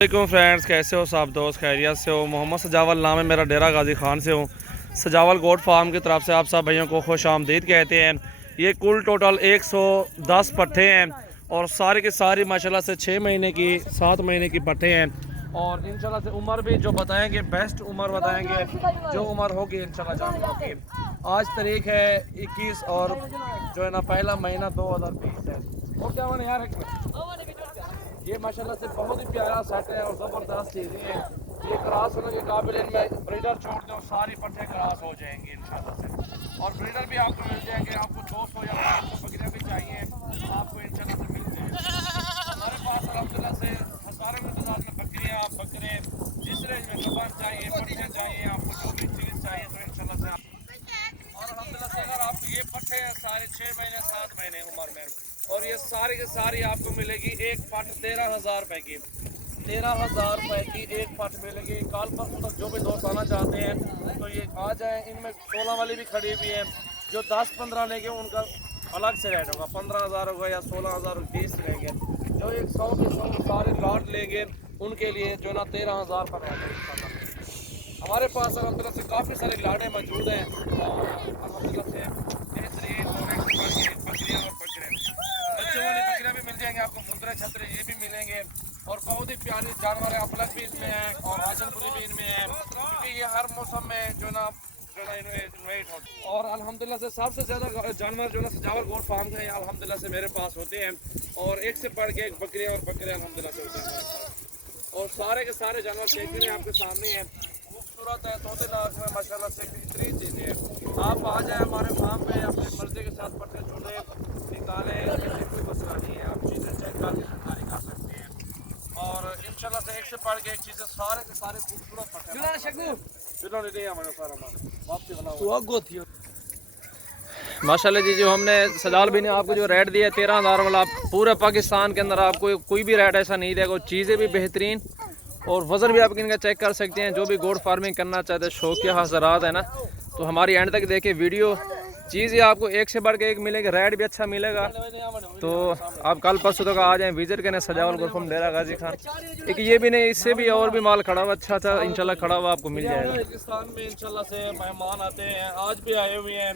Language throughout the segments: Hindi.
वालेकुम फ्रेंड्स, कैसे हो सब दोस्त? खैरियत से हो? मोहम्मद सजावल नाम है मेरा, डेरा गाजी खान से हूँ। सजावल गोट फार्म की तरफ से आप सब भाइयों को खुश आमदीद कहते हैं। ये कुल टोटल 110 पट्ठे हैं और सारी की सारी माशाल्लाह से 6 महीने की 7 महीने की पट्ठे हैं। और इंशाल्लाह से उम्र भी जो बताएंगे बेस्ट उम्र बताएंगे, जो उम्र होगी इंशाल्लाह जानवरों की। आज तारीख है 21 और जो है ना पहला महीना 2020 है। वो क्या माने यार, ये माशाल्लाह से बहुत ही प्यारा सेट है और ज़बरदस्त चीज़ें हैं। ये क्रॉस होने के काबिल, इनमें ब्रीडर छोड़ दो सारी पट्टे क्रॉस हो जाएंगे इंशाल्लाह से। और ब्रीडर भी आपको मिल जाएंगे। आपको 200 या 500 बकरियाँ भी चाहिए आपको इंशाल्लाह से मिल जाएंगे। हमारे पास अल्हम्दुलिल्लाह से हज़ारों की तादाद में बकरियाँ बकरे जिस रेंज में कबान चाहिए, पट्टे चाहिए, आपको जो भी चीज़ चाहिए तो इंशाल्लाह से। और अल्हम्दुलिल्लाह से अगर आपको ये पट्टे हैं सारे 6 महीने 7 महीने उम्र में, और ये सारी की सारी आपको मिलेगी एक पट 13,000 रुपए की। 13,000 रुपए की एक पट मिलेगी। कल परसों तक जो भी दोस्त आना चाहते हैं तो ये आ जाएं। इनमें 16 वाली भी खड़ी हुई है। जो 10-15 लेंगे उनका अलग से रेट होगा, 15,000 होगा या 16,000 20 लेंगे। जो 100 के 100 सारे लॉट लेंगे उनके लिए जो ना 13,000 का रेट है। हमारे पास अल्हम्दुलिल्लाह से काफ़ी सारे लाड़े मौजूद हैं। अल्हम्दुलिल्लाह से बकरियाँ और बकरे, बच्चों वाली बकरियाँ भी मिल जाएंगे आपको, मुंदरे छतरे ये भी मिलेंगे। और बहुत ही प्यारे जानवर है, अपलक भी इसमें है और हाजनपुरी भी इनमें है, क्योंकि ये हर मौसम में जो ना इन्वेट होते हैं। और अल्हम्दुलिल्लाह से सबसे ज़्यादा जानवर जो ना सजावल गोट फार्म के अल्हम्दुलिल्लाह से मेरे पास होते हैं। और एक से बढ़ के एक बकरियाँ और बकरे अल्हम्दुलिल्लाह से होते हैं। और सारे के सारे जानवर देख रहे हैं आपके सामने हैं, खूबसूरत है, तोते लाख में माशाल्लाह से बेहतरीन चीज़ें हैं। आप आ जाए हमारे फार्म पे, अपनी मर्जी के साथ पट्टे चुने निकालें, इससे कोई मसला नहीं है। आप चीज़ें चेक करके खरीदारी कर सकते हैं। और इंशाल्लाह से एक से बढ़ के एक चीज़ें सारे के सारे खूबसूरत पट्टे माशाल्लाह जी। जो हमने सजाल भी ने आपको जो रेट दिया 13,000 वाला, पूरे पाकिस्तान के अंदर आपको कोई भी रेट ऐसा नहीं देगा। चीज़ें भी बेहतरीन और वज़न भी आप इनका चेक कर सकते हैं। जो भी गोट फार्मिंग करना चाहते हैं, शौकिया हज़रात है ना, तो हमारी एंड तक देखें वीडियो। चीज़ें आपको एक से बढ़ के एक मिलेगी, रेट भी अच्छा मिलेगा। तो आप कल परसों तक आ जाएं, विजिट करें सजावल गोट फार्म डेरा गाजी खान। एक ये भी नहीं, इससे भी और भी माल खड़ा हुआ अच्छा था इंशाल्लाह खड़ा हुआ आपको मिल जाएगा। पाकिस्तान में इंशाल्लाह से मेहमान आते हैं, आज भी आए हुए हैं।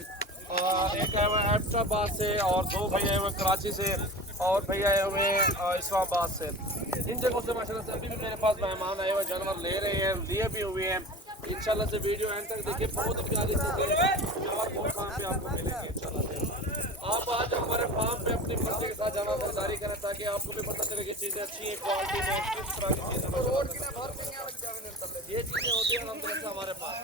एक आए हुए एबटाबाद से और 2 भाई आए हुए कराची से और भैया आए हुए इस्लामाबाद से। इन जगहों से माशाल्लाह से अभी भी मेरे पास मेहमान आए हुए जानवर ले रहे हैं, लिए भी हुए हैं। इंशाल्लाह से वीडियो एंड तक देखिए, बहुत ही प्यारी पे आपको मिलेंगे इंशाल्लाह से। आप आज हमारे फार्म पे अपनी मर्जी के साथ जानवर खरीदारी करें ताकि आपको भी पता चले कि चीज़ें अच्छी हैं, क्वालिटी में किस तरह की चीज़ें ये चीज़ें होती हैं अल्हम्दुलिल्लाह से हमारे पास।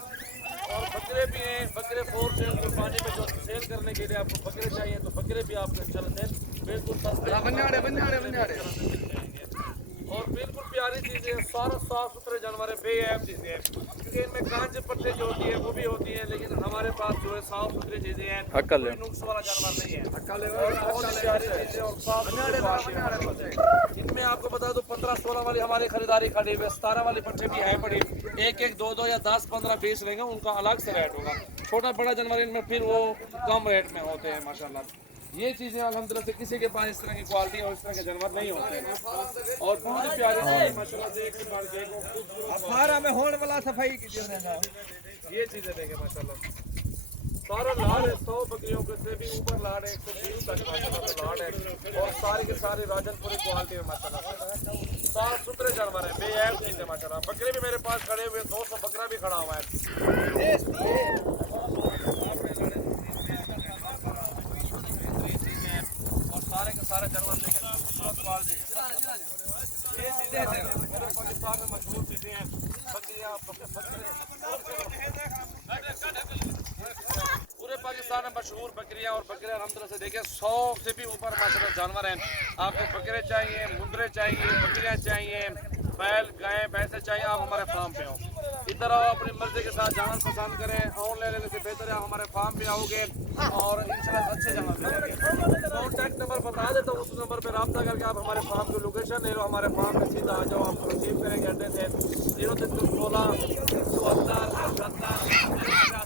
और बकरे भी हैं, बकरे 4 सेल कुर्बानी में जो सेल करने के लिए आपको बकरे चाहिए तो बकरे भी आपको इंशाल्लाह से बिल्कुल सस्ते और बिल्कुल प्यारी चीज़ें, सारा साफ सुथरे जानवर है, बेऐब चीज़ें हैं। क्योंकि इनमें कांच पट्टे जो होती है वो भी होती हैं, लेकिन हमारे पास जो है साफ सुथरी चीज़ें हैं, कोई नुक्स वाला जानवर नहीं है। बहुत ही प्यारी चीज़ें और साफ सुथरी। इनमें आपको बता दो 15-16 वाली हमारी खरीदारी खड़ी हुई है, 17 वाली पट्टे भी है बड़ी। एक 2 या 10-15 पीस लेंगे उनका अलग से रेट होगा। छोटा बड़ा जानवर इनमें फिर वो कम रेट में होते हैं माशाल्लाह। ये चीज़ें अल्हम्दुलिल्लाह से किसी के पास इस तरह की क्वालिटी और इस तरह के जानवर नहीं होते हैं। और बहुत ही प्यारे माशाल्लाह से एक से बढ़ के एक में होने वाला सफाई की ये चीज़ें देखें माशाल्लाह। सारा लाड़ है, 100 बकरियों के से भी ऊपर लाड़ है, 120 तक माशाल्लाह लाड़ है। और सारी के सारी राजनपुरी क्वालिटी है माशाल्लाह, साफ सुथरे जानवर है, बेऐब चीज़ है माशाल्लाह। बकरे भी मेरे पास खड़े हुए 200 बकरा भी खड़ा हुआ है। सारे के सारे जानवर देखें, ये चीज़ें मेरे पाकिस्तान में मशहूर चीज़ें हैं। बकरियाँ पूरे पाकिस्तान में मशहूर बकरियाँ और बकरे अल्हम्दुलिल्लाह से देखें 100 से भी ऊपर माशाल्लाह जानवर हैं। आपको बकरे चाहिए, मुंदरे चाहिए, बकरियाँ चाहिए, बैल गाय भैंसे चाहिए, आप हमारे फार्म पे आओ। इधर आओ, अपनी मर्जी के साथ जानवर पसंद करें। ऑनलाइन लेने से बेहतर है हमारे फार्म पे आओगे और इंशाल्लाह अच्छे जानवर मिलेंगे। कॉन्टैक्ट नंबर बता देता हूँ, उस नंबर पर रब्ता करके आप हमारे फार्म की लोकेशन ले लो, हमारे फार्म में सीधा आ जाओ, आपको रिसीव करेंगे। एड्रेस है 0316 74 78